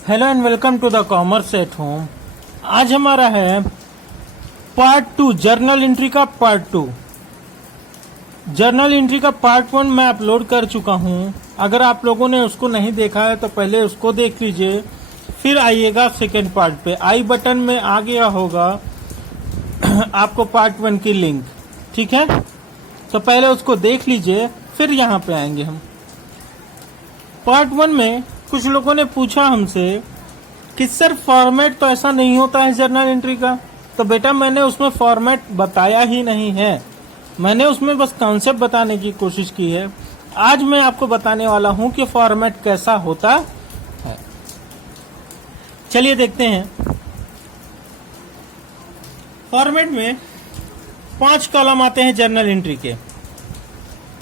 Hello and welcome to the commerce at home. आज हमारा है पार्ट 2 जर्नल एंट्री का पार्ट 2। जर्नल एंट्री का पार्ट 1 मैं अपलोड कर चुका हूं। अगर आप लोगों ने उसको नहीं देखा है तो पहले उसको देख लीजिए, फिर आइएगा सेकेंड पार्ट पे। आई बटन में आ गया होगा आपको पार्ट 1 की लिंक, ठीक है? तो पहले उसको देख लीजिए, फिर यहाँ पे आएंगे हम। पार्ट 1 में कुछ लोगों ने पूछा हमसे कि सर फॉर्मेट तो ऐसा नहीं होता है जर्नल एंट्री का। तो बेटा मैंने उसमें फॉर्मेट बताया ही नहीं है, मैंने उसमें बस कॉन्सेप्ट बताने की कोशिश की है। आज मैं आपको बताने वाला हूं कि फॉर्मेट कैसा होता है। चलिए देखते हैं। फॉर्मेट में 5 कॉलम आते हैं जर्नल एंट्री के।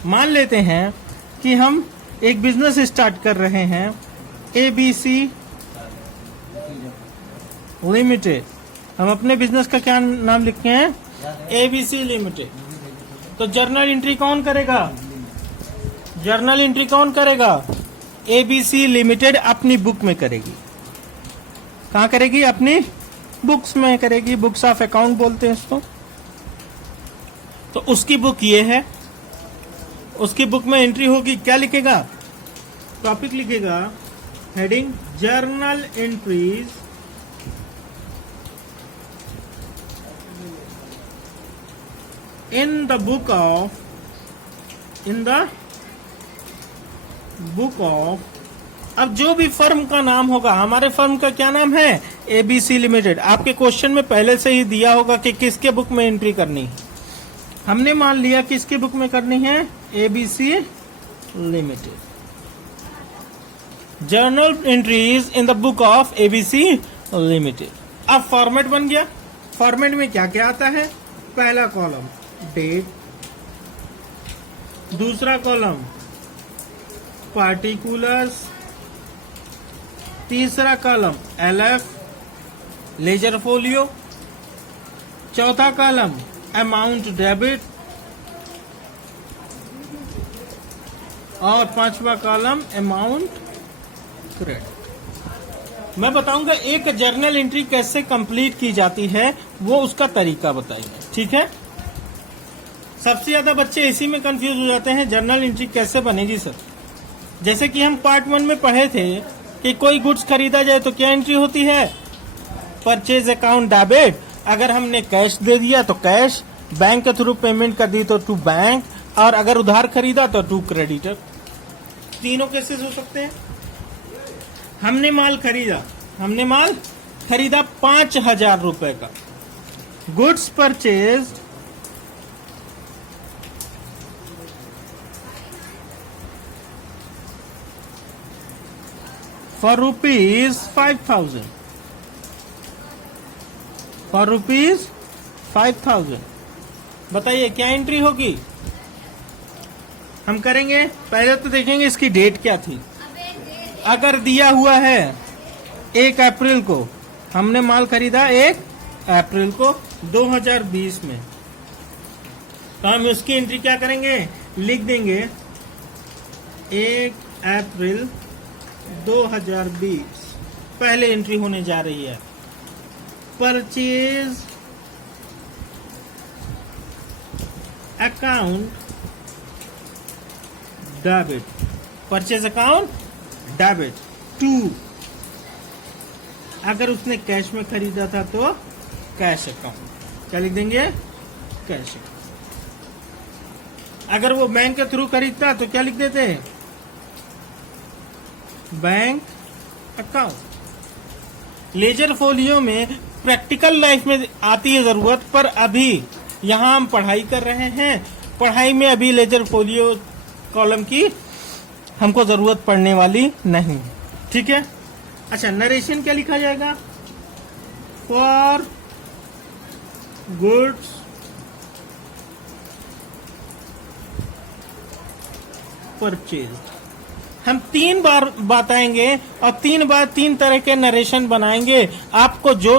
मान लेते हैं कि हम एक बिजनेस स्टार्ट कर रहे हैं, ABC लिमिटेड। हम अपने बिजनेस का क्या नाम लिखते हैं? ABC limited. तो जर्नल एंट्री कौन करेगा? जर्नल एंट्री कौन करेगा? ABC लिमिटेड अपनी बुक में करेगी। कहाँ करेगी? अपनी बुक्स में करेगी। बुक्स ऑफ अकाउंट बोलते हैं इसको। तो उसकी बुक ये है, उसकी बुक में एंट्री होगी। क्या लिखेगा? टॉपिक लिखेगा, heading journal entries in the book of. अब जो भी फर्म का नाम होगा, हमारे फर्म का क्या नाम है? ABC limited. आपके क्वेश्चन में पहले से ही दिया होगा कि किसके बुक में एंट्री करनी है। हमने मान लिया किसके बुक में करनी है? ABC limited. Journal entries in the book of ABC limited. अब फॉर्मेट बन गया। फॉर्मेट में क्या क्या आता है? पहला कॉलम डेट, दूसरा कॉलम पार्टिकुलर्स, तीसरा कॉलम LF लेजर फोलियो, चौथा कॉलम अमाउंट डेबिट और पांचवा कॉलम अमाउंट क्रेडिट। मैं बताऊंगा एक जर्नल एंट्री कैसे कंप्लीट की जाती है, वो उसका तरीका बताइए, ठीक है? सबसे ज्यादा बच्चे इसी में कंफ्यूज हो जाते हैं, जर्नल एंट्री कैसे बनेगी सर। जैसे कि हम पार्ट 1 में पढ़े थे कि कोई गुड्स खरीदा जाए तो क्या एंट्री होती है? Purchase account debit. अगर हमने कैश दे दिया तो कैश, बैंक के थ्रू पेमेंट कर दी तो टू बैंक, और अगर उधार खरीदा तो टू क्रेडिटर। तीनों केसेस हो सकते हैं। हमने माल खरीदा 5,000 रुपए का। Goods purchase for ₹5,000। बताइए क्या एंट्री होगी? हम करेंगे, पहले तो देखेंगे इसकी डेट क्या थी। अगर दिया हुआ है 1 अप्रैल को, हमने माल खरीदा 1 अप्रैल को 2020 में, तो हम उसकी एंट्री क्या करेंगे? लिख देंगे 1 अप्रैल 2020 पहले एंट्री होने जा रही है। Purchase account debit, purchase account debit to, अगर उसने कैश में खरीदा था तो कैश अकाउंट। क्या लिख देंगे? Cash account. अगर वो बैंक के थ्रू खरीदता तो क्या लिख देते हैं? Bank account. लेजर फोलियो में प्रैक्टिकल लाइफ में आती है जरूरत, पर अभी यहाँ हम पढ़ाई कर रहे हैं। पढ़ाई में अभी लेजर फोलियो कॉलम की हमको जरूरत पड़ने वाली नहीं, ठीक है? अच्छा, नरेशन क्या लिखा जाएगा? For goods purchase. हम 3 बार बताएंगे और 3 बार 3 तरह के नरेशन बनाएंगे। आपको जो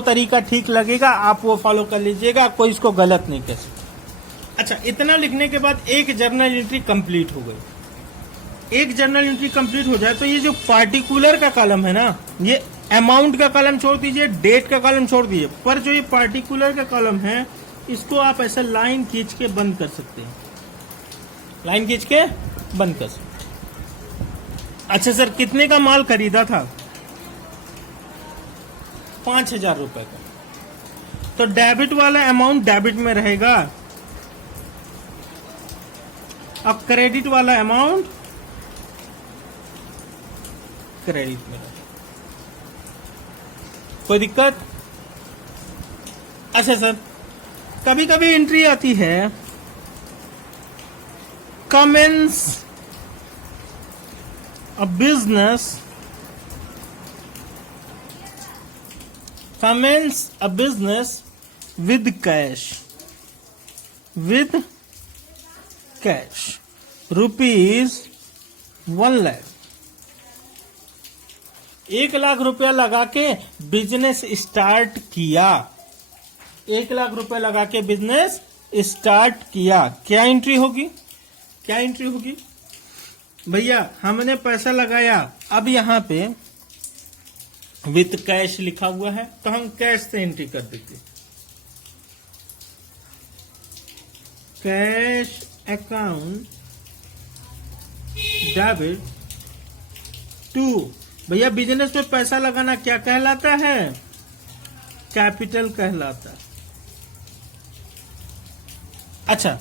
तरीका ठीक लगेगा आप वो फॉलो कर लीजिएगा, कोई इसको गलत नहीं कह सकता। अच्छा, इतना लिखने के बाद एक जर्नल एंट्री कंप्लीट हो गई। एक जर्नल एंट्री कंप्लीट हो जाए तो ये जो पार्टिकुलर का कॉलम है ना, ये अमाउंट का कॉलम छोड़ दीजिए, डेट का कॉलम छोड़ दीजिए, पर जो ये पार्टिकुलर का कॉलम है इसको आप ऐसे लाइन खींच के बंद कर सकते हैं, लाइन खींच के बंद कर सकते हैं। अच्छा सर, कितने का माल खरीदा था? 5,000 रुपए का। तो डेबिट वाला अमाउंट डेबिट में रहेगा और क्रेडिट वाला अमाउंट क्रेडिट में रहेगा। कोई दिक्कत? अच्छा सर, कभी कभी एंट्री आती है commence a business, commence a business with cash, with cash ₹1 lakh, 1 lakh रुपया लगा के बिजनेस स्टार्ट किया, 1 लाख रुपया लगा के बिजनेस स्टार्ट किया। क्या एंट्री होगी? क्या एंट्री होगी भैया? हमने पैसा लगाया, अब यहां पे विथ कैश लिखा हुआ है तो हम कैश से एंट्री कर देते, कैश अकाउंट डेबिट टू। भैया बिजनेस में पैसा लगाना क्या कहलाता है? कैपिटल कहलाता है। अच्छा,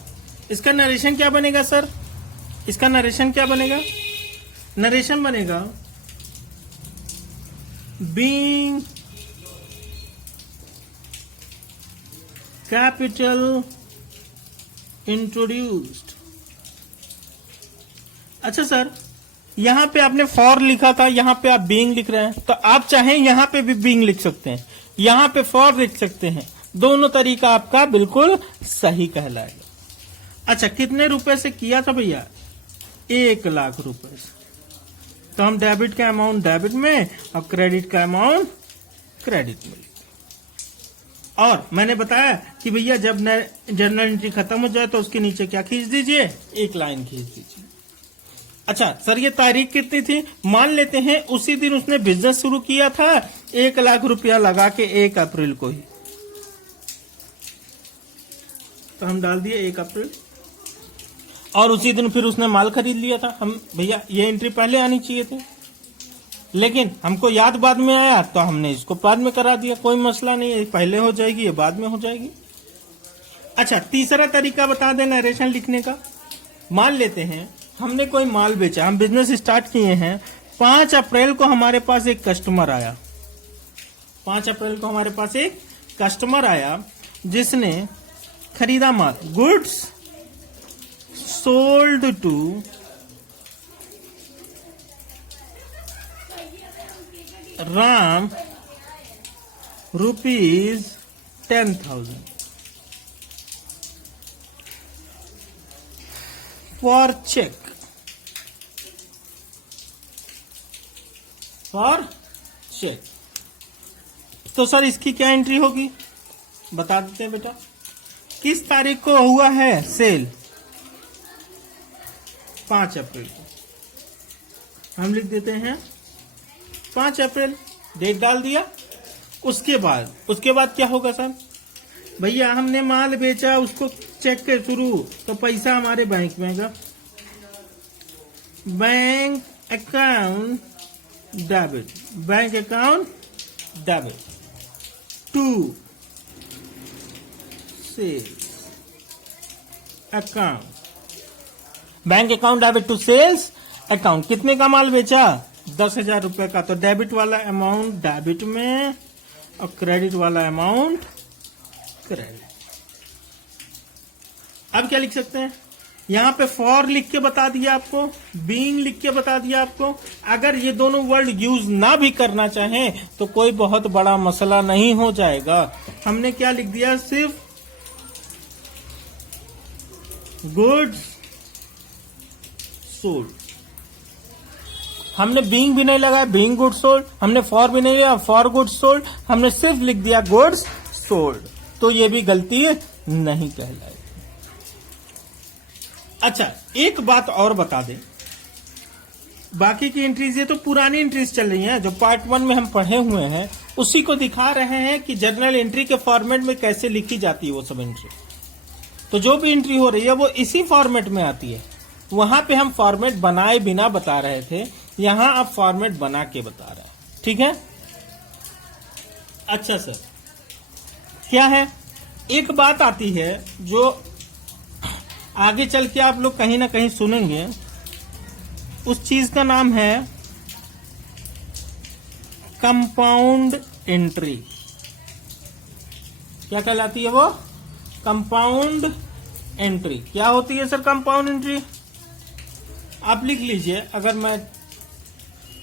इसका नरेशन क्या बनेगा सर? इसका नरेशन क्या बनेगा? नरेशन बनेगा बीइंग कैपिटल इंट्रोड्यूस्ड। अच्छा सर, यहां पे आपने फॉर लिखा था, यहां पे आप बीइंग लिख रहे हैं, तो आप चाहें यहां पे भी बीइंग लिख सकते हैं, यहां पे फॉर लिख सकते हैं, दोनों तरीका आपका बिल्कुल सही कहलाएगा। अच्छा, कितने रुपए से किया था भैया? 1 लाख रुपए से। तो हम डेबिट का अमाउंट डेबिट में और क्रेडिट का अमाउंट क्रेडिट में। और मैंने बताया कि भैया जब जर्नल एंट्री खत्म हो जाए तो उसके नीचे क्या खींच दीजिए? एक लाइन खींच दीजिए। अच्छा सर, ये तारीख कितनी थी? मान लेते हैं उसी दिन उसने बिजनेस शुरू किया था, 1 लाख रुपया लगा के 1 अप्रैल को ही, तो हम डाल दिए 1 अप्रैल, और उसी दिन फिर उसने माल खरीद लिया था। हम भैया ये एंट्री पहले आनी चाहिए थी, लेकिन हमको याद बाद में आया तो हमने इसको बाद में करा दिया, कोई मसला नहीं है, पहले हो जाएगी ये बाद में हो जाएगी। अच्छा, तीसरा तरीका बता दें नरेशन लिखने का। मान लेते हैं हमने कोई माल बेचा, हम बिजनेस स्टार्ट किए हैं, 5 अप्रैल को हमारे पास एक कस्टमर आया, 5 अप्रैल को हमारे पास एक कस्टमर आया जिसने खरीदा माल, goods sold to Ram ₹10,000 for cheque, for cheque. तो सर इसकी क्या एंट्री होगी बता देते हैं बेटा। किस तारीख को हुआ है सेल? 5 अप्रैल को। हम लिख देते हैं 5 अप्रैल, डेट डाल दिया। उसके बाद क्या होगा सर? भैया हमने माल बेचा, उसको चेक के थ्रू, तो पैसा हमारे बैंक में आएगा, bank account debit, bank account debit to sales account, bank account debit to sales account. कितने का माल बेचा? 10,000 रुपए का, तो डेबिट वाला अमाउंट डेबिट में और क्रेडिट वाला अमाउंट क्रेडिट। अब क्या लिख सकते हैं? यहां पे फॉर लिख के बता दिया आपको, बीइंग लिख के बता दिया आपको। अगर ये दोनों वर्ड यूज ना भी करना चाहें तो कोई बहुत बड़ा मसला नहीं हो जाएगा। हमने क्या लिख दिया? सिर्फ गुड्स सोल्ड। हमने बीइंग भी नहीं लगाया, बीइंग गुड्स सोल्ड। हमने फॉर भी नहीं लिया, फॉर गुड्स सोल्ड। हमने सिर्फ लिख दिया गुड्स सोल्ड, तो ये भी गलती नहीं कहलाएगी। अच्छा, एक बात और बता दें, बाकी की एंट्रीज ये तो पुरानी एंट्रीज चल रही हैं जो पार्ट 1 में हम पढ़े हुए हैं, उसी को दिखा रहे हैं कि जर्नल एंट्री के फॉर्मेट में कैसे लिखी जाती है वो सब एंट्री। तो जो भी एंट्री हो रही है वो इसी फॉर्मेट में आती है। वहां पे हम फॉर्मेट बनाए बिना बता रहे थे, यहां आप फॉर्मेट बना के बता रहे हैं। ठीक है। अच्छा सर, क्या है, एक बात आती है जो आगे चल के आप लोग कहीं ना कहीं सुनेंगे, उस चीज का नाम है कंपाउंड एंट्री। क्या कहलाती है वो? Compound entry. क्या होती है सर कंपाउंड एंट्री? आप लिख लीजिए, अगर मैं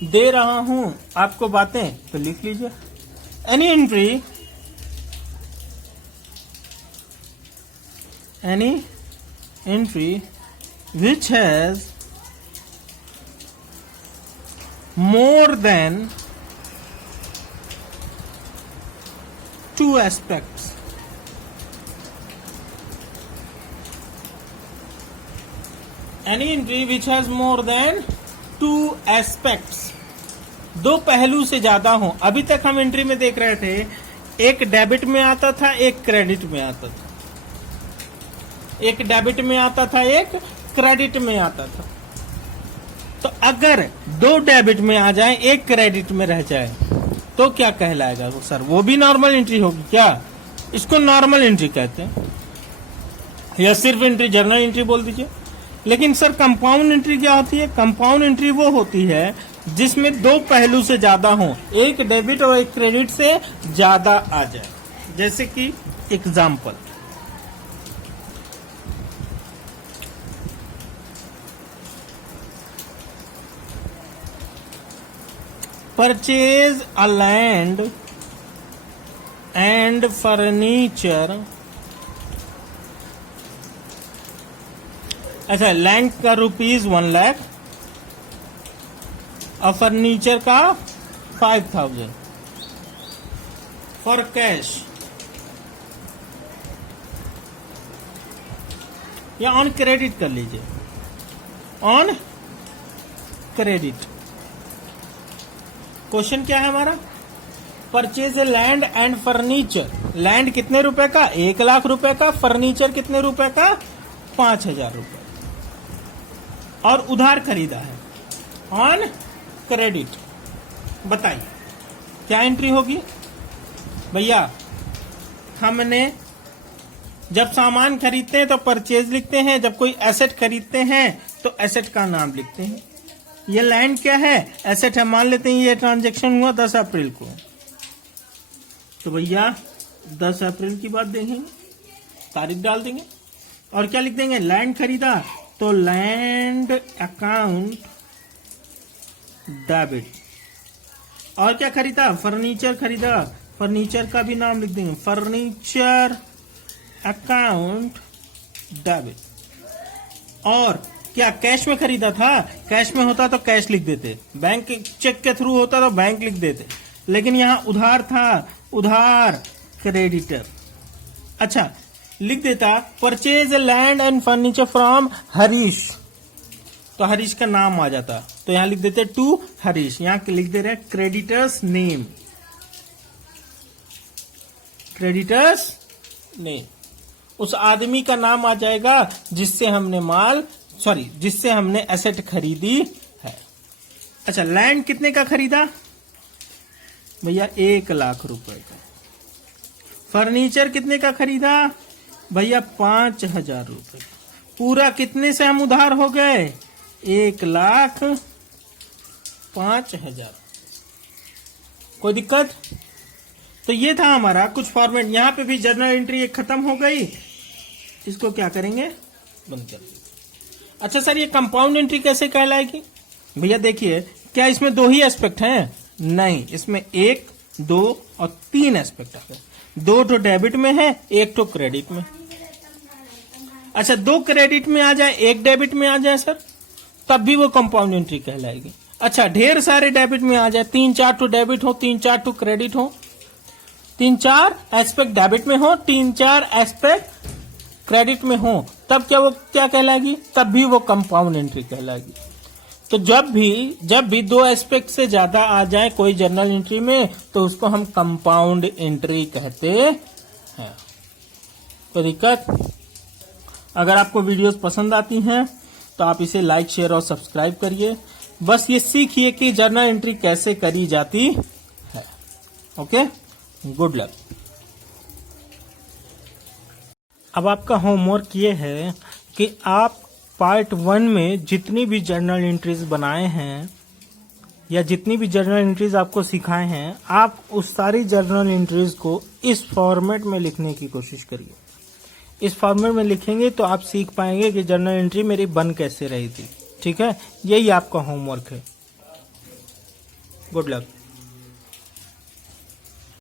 दे रहा हूं आपको बातें तो लिख लीजिए। Any entry which has more than 2 aspects, any entry which has more than 2 aspects, दो पहलू से ज्यादा हो। अभी तक हम एंट्री में देख रहे थे, एक डेबिट में आता था, एक क्रेडिट में आता था, एक डेबिट में आता था, एक क्रेडिट में आता था। तो अगर दो डेबिट में आ जाए, एक क्रेडिट में रह जाए, तो क्या कहलाएगा वो सर? वो भी नॉर्मल एंट्री होगी क्या? इसको नॉर्मल एंट्री कहते हैं, या सिर्फ एंट्री जर्नल एंट्री बोल दीजिए। लेकिन सर कंपाउंड एंट्री क्या होती है? कंपाउंड एंट्री वो होती है जिसमें दो पहलू से ज्यादा हो, एक डेबिट और एक क्रेडिट से ज्यादा आ जाए। जैसे कि example, purchase a land and furniture. अच्छा, लैंड का ₹1 लाख और फर्नीचर का 5000 फॉर कैश, या ऑन क्रेडिट कर लीजिए, ऑन क्रेडिट। क्वेश्चन क्या है हमारा? Purchase a land and furniture. Land कितने रुपए का? 1 लाख रुपए का। फर्नीचर कितने रुपए का? 5000 रुपए। और उधार खरीदा है, ऑन क्रेडिट। बताइए क्या एंट्री होगी भैया? हमने जब सामान खरीदते हैं तो परचेज लिखते हैं, जब कोई एसेट खरीदते हैं तो एसेट का नाम लिखते हैं। ये लैंड क्या है? एसेट है। मान लेते हैं ये ट्रांजैक्शन हुआ 10 अप्रैल को, तो भैया 10 अप्रैल की बात देखेंगे, तारीख डाल देंगे और क्या लिख देंगे? लैंड खरीदा तो लैंड अकाउंट डेबिट। और क्या खरीदा? फर्नीचर खरीदा, फर्नीचर का भी नाम लिख देंगे, फर्नीचर अकाउंट डेबिट। और क्या कैश में खरीदा था? कैश में होता तो कैश लिख देते, बैंक चेक के थ्रू होता तो बैंक लिख देते, लेकिन यहां उधार था, उधार क्रेडिटर। अच्छा, लिख देता purchase land and furniture from Harish, तो हरीश का नाम आ जाता, तो यहां लिख देते टू हरीश। यहां लिख दे रहे क्रेडिटर्स नेम, क्रेडिटर्स नेम। उस आदमी का नाम आ जाएगा जिससे हमने जिससे हमने एसेट खरीदी है। अच्छा, लैंड कितने का खरीदा भैया? 1 लाख रुपए का। फर्नीचर कितने का खरीदा भैया? 5000 रुपए। पूरा कितने से हम उधार हो गए? 1,05,000। कोई दिक्कत? तो ये था हमारा कुछ फॉर्मेट। यहां पे भी जर्नल एंट्री एक खत्म हो गई, इसको क्या करेंगे? बंद कर देंगे। अच्छा सर, ये कंपाउंड एंट्री कैसे कहलाएगी भैया? देखिए, क्या इसमें 2 ही एस्पेक्ट हैं? नहीं, इसमें 1, 2 और 3 एस्पेक्ट आ गए। 2 तो डेबिट में है, 1 तो क्रेडिट में। अच्छा, 2 क्रेडिट में आ जाए, 1 डेबिट में आ जाए सर, तब भी वो कंपाउंड एंट्री कहलाएगी। अच्छा, ढेर सारे डेबिट में आ जाए, 3-4 तो डेबिट हो, 3-4 तो क्रेडिट हो, 3-4 एस्पेक्ट डेबिट में हो, 3-4 एस्पेक्ट क्रेडिट में हो, तब क्या वो क्या कहलाएगी? तब भी वो कंपाउंड एंट्री कहलाएगी। तो जब भी दो एस्पेक्ट से ज्यादा आ जाए कोई जर्नल एंट्री में तो उसको हम कंपाउंड एंट्री कहते हैं। कोई दिक्कत? अगर आपको वीडियोस पसंद आती हैं तो आप इसे लाइक, शेयर और सब्सक्राइब करिए। बस ये सीखिए कि जर्नल एंट्री कैसे करी जाती है। Okay, good luck. अब आपका होमवर्क ये है कि आप पार्ट 1 में जितनी भी जर्नल एंट्रीज बनाए हैं या जितनी भी जर्नल एंट्रीज आपको सिखाए हैं, आप उस सारी जर्नल एंट्रीज को इस फॉर्मेट में लिखने की कोशिश करिए। इस फॉर्मेट में लिखेंगे तो आप सीख पाएंगे कि जर्नल एंट्री मेरी बन कैसे रही थी। ठीक है, यही आपका होमवर्क है। Good luck.